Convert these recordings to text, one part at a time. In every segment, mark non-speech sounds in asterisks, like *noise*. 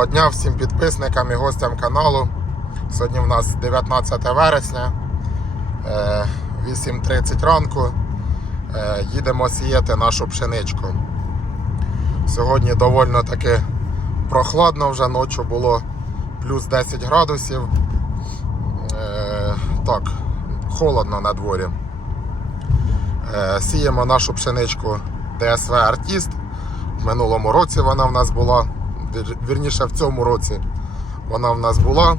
Доброго дня всім підписникам і гостям каналу. Сьогодні в нас 19 вересня, е, 8.30 ранку. Е, Їдемо сіяти нашу пшеничку. Сьогодні доволі таки прохладно, вже ночі було плюс 10 градусів. Е, Так, холодно на дворі. Е, Сіємо нашу пшеничку ДСВ Артіст. В минулому році вона в нас була, вірніше в цьому році вона в нас була.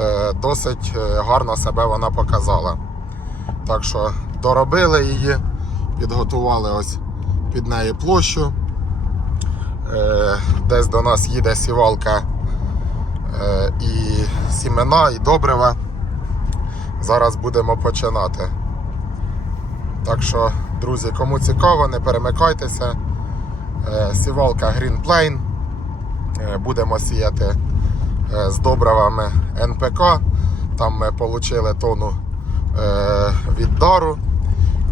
Е, Досить е, гарно себе вона показала. Так що доробили її, підготували ось під неї площу. Е, Десь до нас їде сівалка і сімена, і добрива. Зараз будемо починати. Так що, друзі, кому цікаво, не перемикайтеся. Сівалка Green Plain. Е, Будемо сіяти е, з добривами НПК. Там ми отримали тонну е, від дару.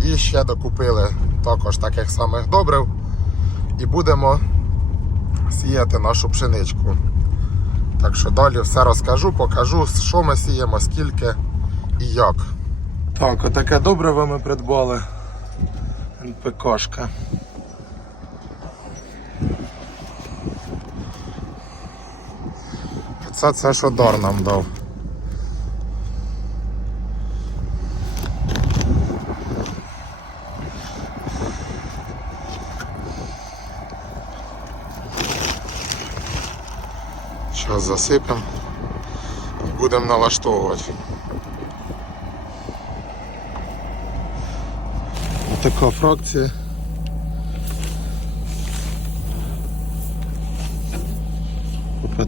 І ще докупили також таких самих добрив. І будемо сіяти нашу пшеничку. Так що далі все розкажу, покажу, що ми сіємо, скільки і як. Так, отаке добриво ми придбали. НПКшка. Це це, що дар нам дав. Зараз засипемо. Будемо налаштовувати. Така фракція.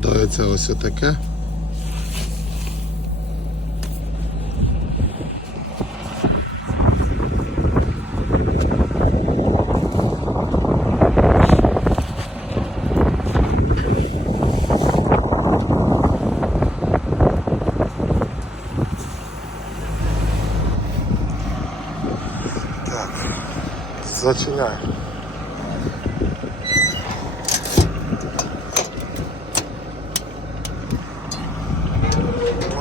Попадається ось. Так, зачиняю.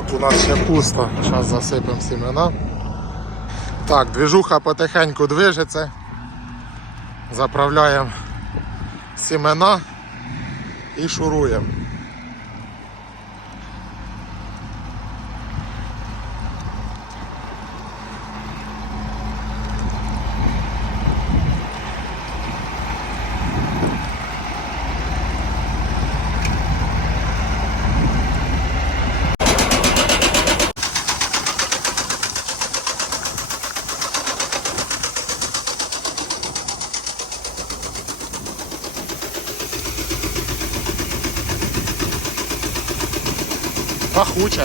Тут у нас ще пусто. Зараз засипемо сімена. Так, движуха потихеньку движеться. Заправляємо сімена і шуруємо. Пахуче.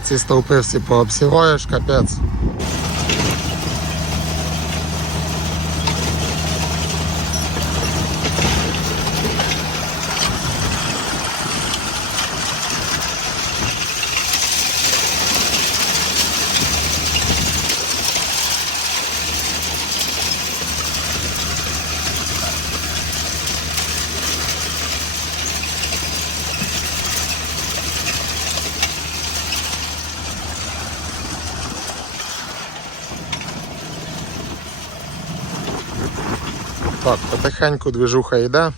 Ці стовпи всі пообсіваєш, капець. Так, потихеньку движуха йде.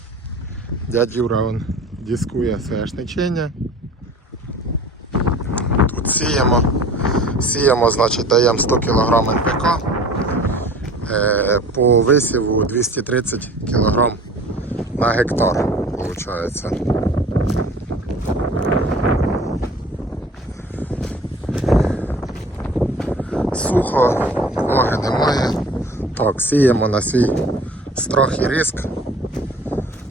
Дядь Юра он дискує соняшничення. Тут сіємо. Сіємо, значить, даємо 100 кг НПК. Е, по висіву 230 кг на гектар. Виходить. Сухо, влаги немає. Так, сіємо на свій страх і риск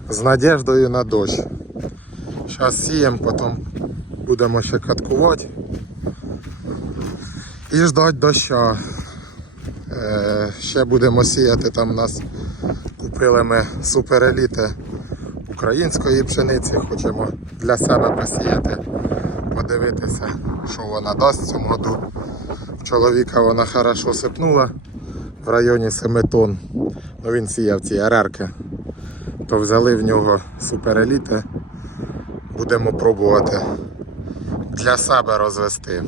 з надіждою на дощ. Зараз сіємо, потім будемо ще каткувати і ждати доща. Е, ще будемо сіяти там у нас купили ми супереліти української пшениці, хочемо для себе посіяти, подивитися, що вона дасть в цьому году. Чоловіка вона хорошо сипнула в районі 7 тонн. Ну, він сіяв ці арерки. То взяли в нього супереліти. Будемо пробувати для себе розвести.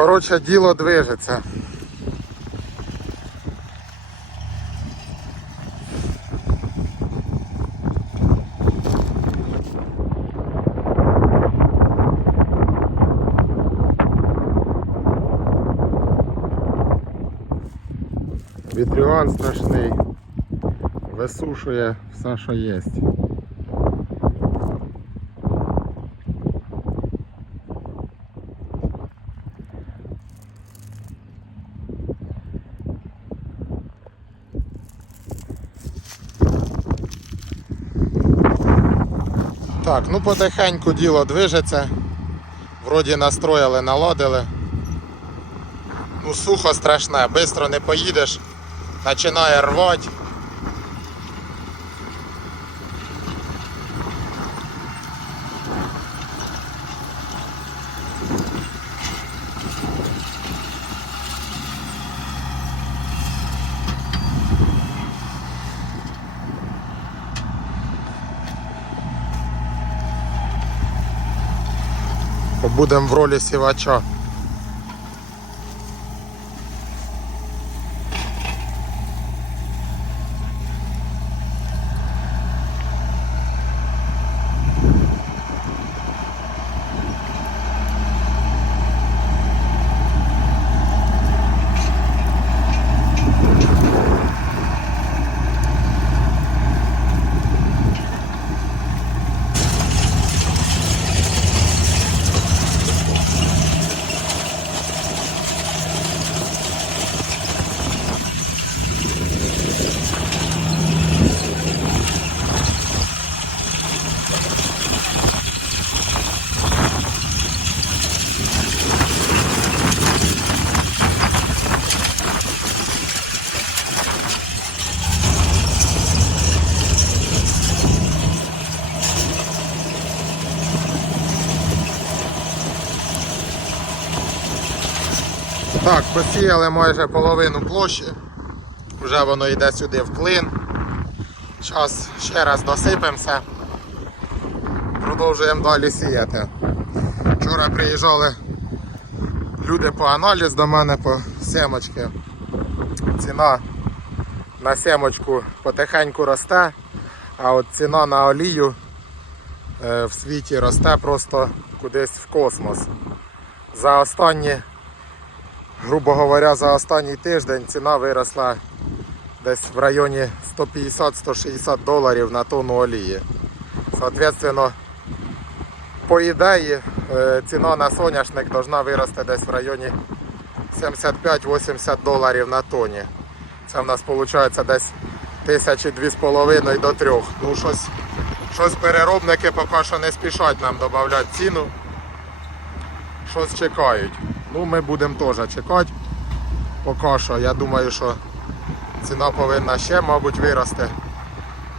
Коротше, діло движеться. Вітрюган страшний. Висушує все, що є. Так, ну потихеньку діло движеться. Вроді настроїли, наладили. Ну сухо страшне, швидко не поїдеш, починає рвати. Будемо в ролі сівача. Так, посіяли майже половину площі. Вже воно йде сюди в клин. Зараз ще раз досипемося. Продовжуємо далі сіяти. Вчора приїжджали люди по аналіз до мене по семочки. Ціна на семочку потихеньку росте, а от ціна на олію е, в світі росте просто кудись в космос. За останні, грубо говоря, за останній тиждень ціна виросла десь в районі 150-160 доларів на тонну олії. Соответственно, по ідеї е, ціна на соняшник должна вирости десь в районі 75-80 доларів на тоні. Це в нас виходить десь тисячі дві з половиною до трьох. Ну щось, щось переробники поки що не спішать нам додати ціну. Щось чекають. Ну ми будемо теж чекати. Поки що. Я думаю, що ціна повинна ще, мабуть, вирости.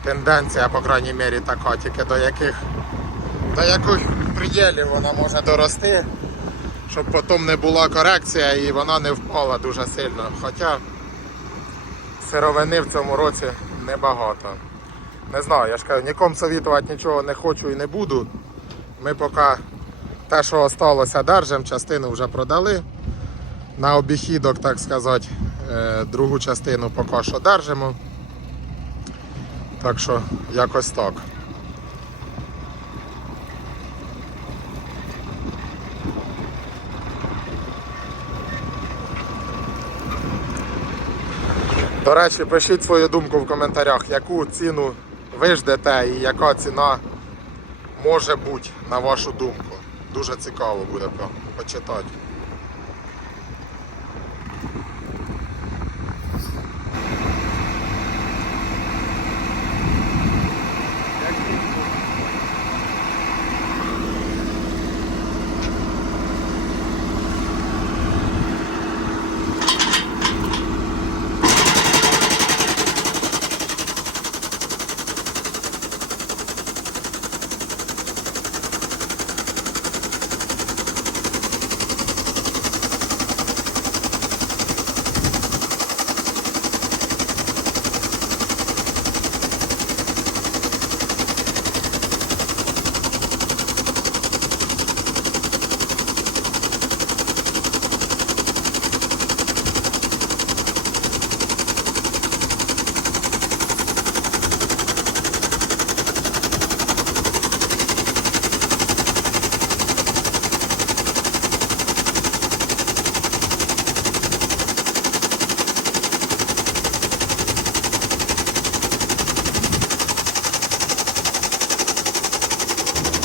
Тенденція, по крайній мірі, така, тільки до яких до яких приділів вона може дорости, щоб потім не була корекція і вона не впала дуже сильно. Хоча сировини в цьому році небагато. Не знаю, я ж кажу, нікому совітувати нічого не хочу і не буду. Ми поки те, що залишилося, держимо, частину вже продали. На обіхідок, так сказати, е, другу частину поки що держимо. Так що якось так. До речі, пишіть свою думку в коментарях, яку ціну ви ждете і яка ціна може бути, на вашу думку. Дуже цікаво буде по- почитати.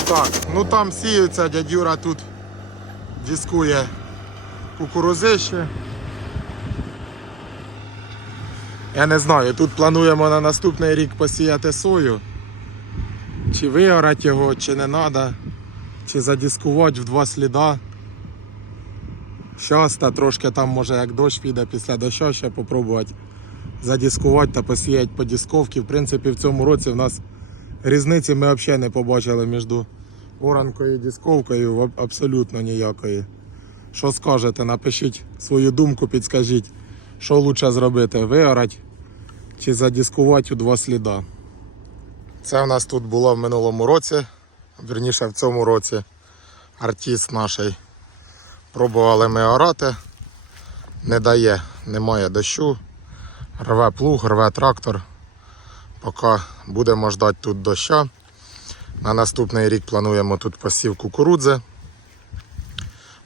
Так, ну там сіються, дядь Юра тут дискує кукурузище. Я не знаю, тут плануємо на наступний рік посіяти сою. Чи виорати його, чи не треба, чи задіскувати в два сліда. Щас та трошки там може як дощ піде після дощу, ще попробувати задіскувати та посіяти по дісковці. В принципі, в цьому році в нас різниці ми взагалі не побачили між дісковкою аб- абсолютно ніякої. Що скажете? Напишіть свою думку, підскажіть, що краще зробити, виорати чи задіскувати у два сліда. Це в нас тут було в минулому році, вірніше в цьому році артист наш. Пробували ми орати, не дає, немає дощу, рве плуг, рве трактор. Поки будемо ждати тут доща. На наступний рік плануємо тут посів кукурудзи.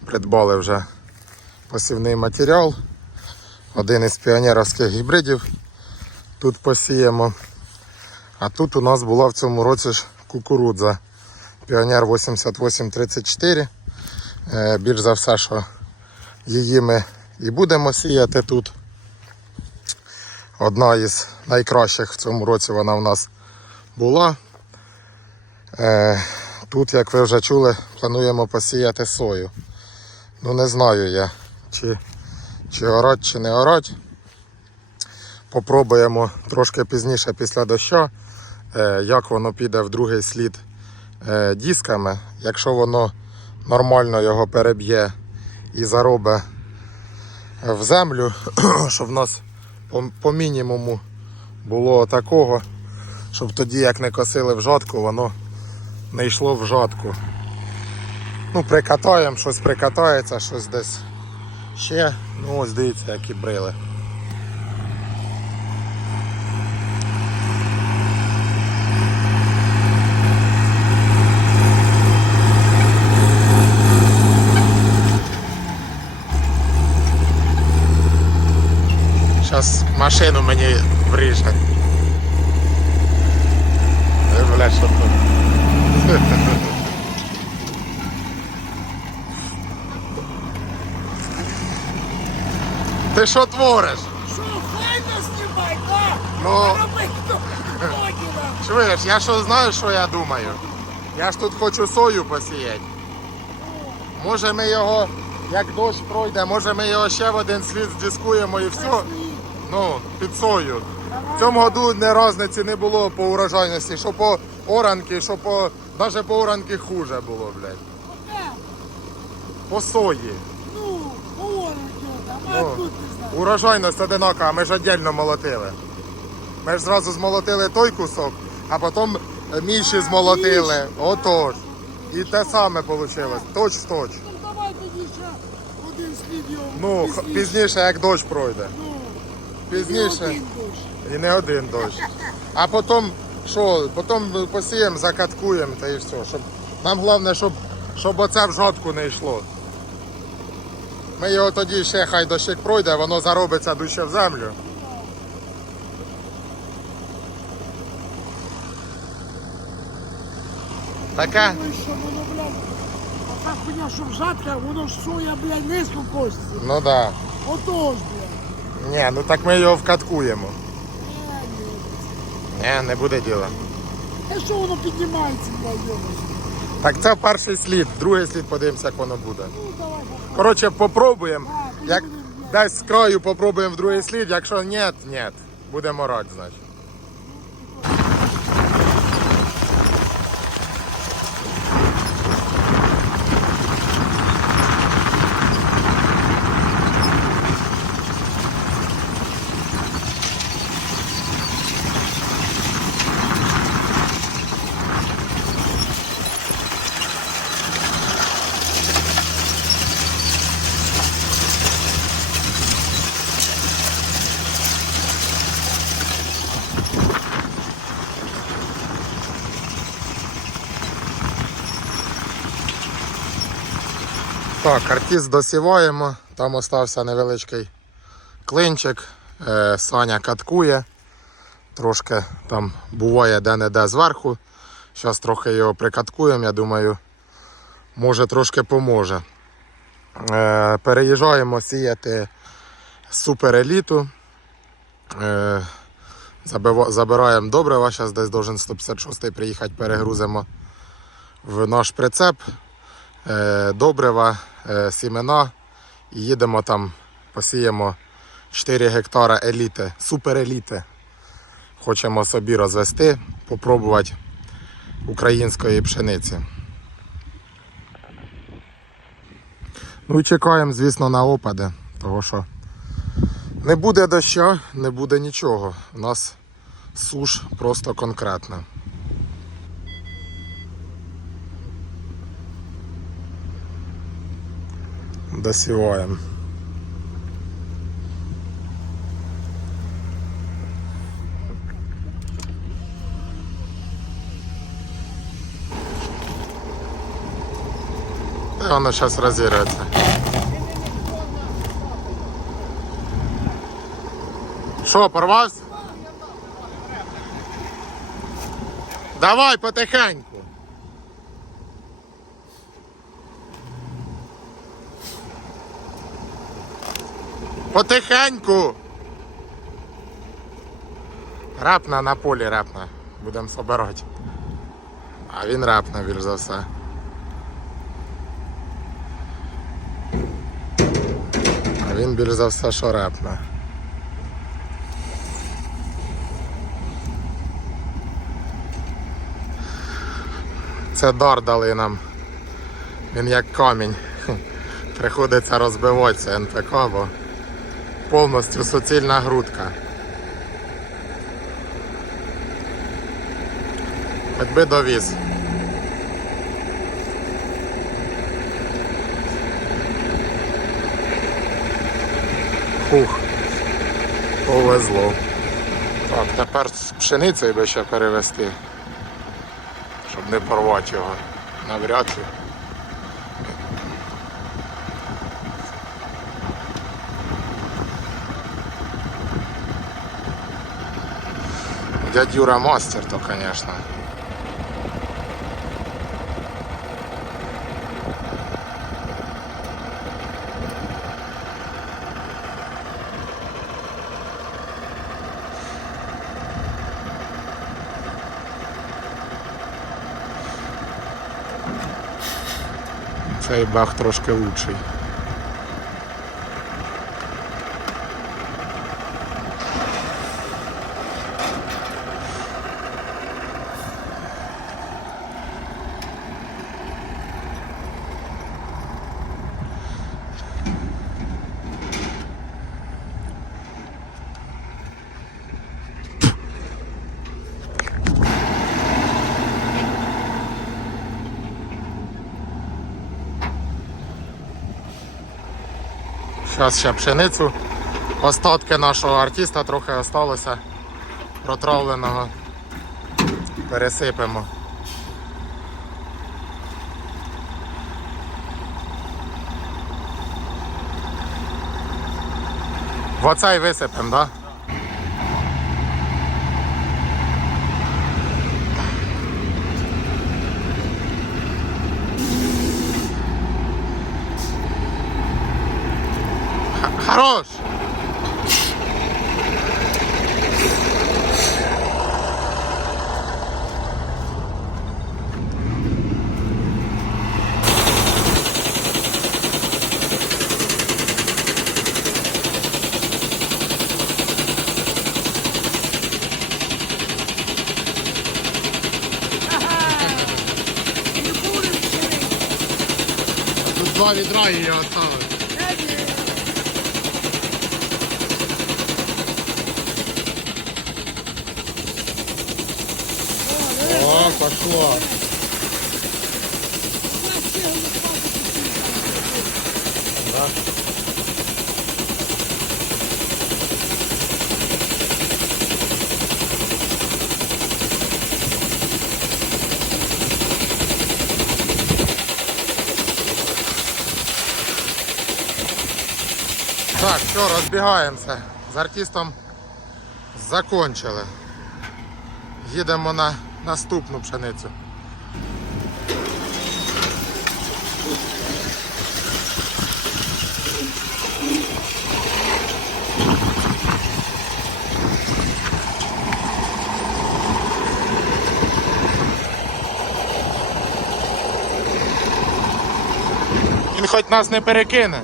Придбали вже посівний матеріал. Один із піонерівських гібридів тут посіємо. А тут у нас була в цьому році ж кукурудза. Піонер 8834. Е, Більш за все, що її ми і будемо сіяти тут. Одна із найкращих в цьому році вона в нас була. Е, Тут, як ви вже чули, плануємо посіяти сою. Ну не знаю я, чи, чи орать, чи не орать. Попробуємо трошки пізніше після дощу, е, як воно піде в другий слід е, дисками. Якщо воно нормально його переб'є і заробить в землю, *clears throat* щоб в нас по мінімуму було такого, щоб тоді, як не косили в жатку, воно не йшло в жатку. Ну, прикатаємо, щось прикатається, щось десь ще. Ну ось дивіться, які брили. Зараз машину мені вріже. Ой, Бля, що тут? Ти що твориш? Що, файно знімай, да? Ну. Чуєш, я що знаю, що я думаю? Я ж тут хочу сою посіяти. Може ми його, як дощ пройде, може ми його ще в один слід здискуємо і все. Ну, під сою. В цьому году не різниці не було по урожайності, що по оранки, що по. Навіть по оранки хуже було, блядь. По сої. Ну, говорить там, а Ну, тут не знаю. урожайність одинака, ми ж віддільно молотили. Ми ж зразу змолотили той кусок, а потім міші змолотили. Отож. І те саме вийшло. Точ в точ. Ну, давай тоді ще один слід його. Ну, х- пізніше, як дощ пройде. Ну, Пізніше. один дощ. І не один дощ. А потім що? Потім посіємо, закаткуємо та і все. Щоб... Нам головне, щоб, щоб оце в жодку не йшло. Ми його тоді ще хай дощик пройде, воно заробиться дужче в землю. Таке? Що ота хуйня, що жатка, воно ж соя, блядь, низько кості. Ну. Да. Отож, блядь. Ні, ну так ми його вкаткуємо. Е. Ні, не буде діла. Та що воно піднімається, блядь, йомось? Так це перший слід, другий слід подивимося, як воно буде. Ну, давай. Коротше, попробуємо. Як десь з краю попробуємо в другий слід, якщо ні, ні. Будемо рати, значить. Так, артист досіваємо. Там остався невеличкий клинчик. Е, Саня каткує. Трошки там буває де-не-де зверху. Зараз трохи його прикаткуємо, я думаю, може трошки поможе. Е, Переїжджаємо сіяти супереліту. Е, Забираємо добрива. Зараз десь должен 156 приїхати, перегрузимо в наш прицеп добрива, сімена і їдемо там, посіємо 4 гектара еліти, супереліти. Хочемо собі розвести, попробувати української пшениці. Ну і чекаємо, звісно, на опади, тому що не буде дощу, не буде нічого. У нас суш просто конкретна. Досіваємо. Та воно зараз розірветься. Що, порвався? Давай потихеньку. Потихеньку. Рапна на полі рапна. Будемо собирати. А він рапна, більш за все. А він більш за все, що репне. Це дар дали нам. Він як камінь. Приходиться розбиватися НПК, бо повністю суцільна грудка. Хоч би довіз. Фух, повезло. Так, тепер з пшеницею би ще перевести, щоб не порвати його навряд чи. Дядь Юра то, конечно. Цей бах трошки лучший. Зараз ще пшеницю. Остатки нашого артиста трохи осталося протравленого. Пересипемо. В оцей висипемо, так? Да? Х- Хорош! Не будем сидіти. Тут два відра і його осталось. Е, ні. Цього не хватить. Так, все, розбігаємося. З артистом закончили. Їдемо на наступну пшеницю. Він хоч нас не перекине.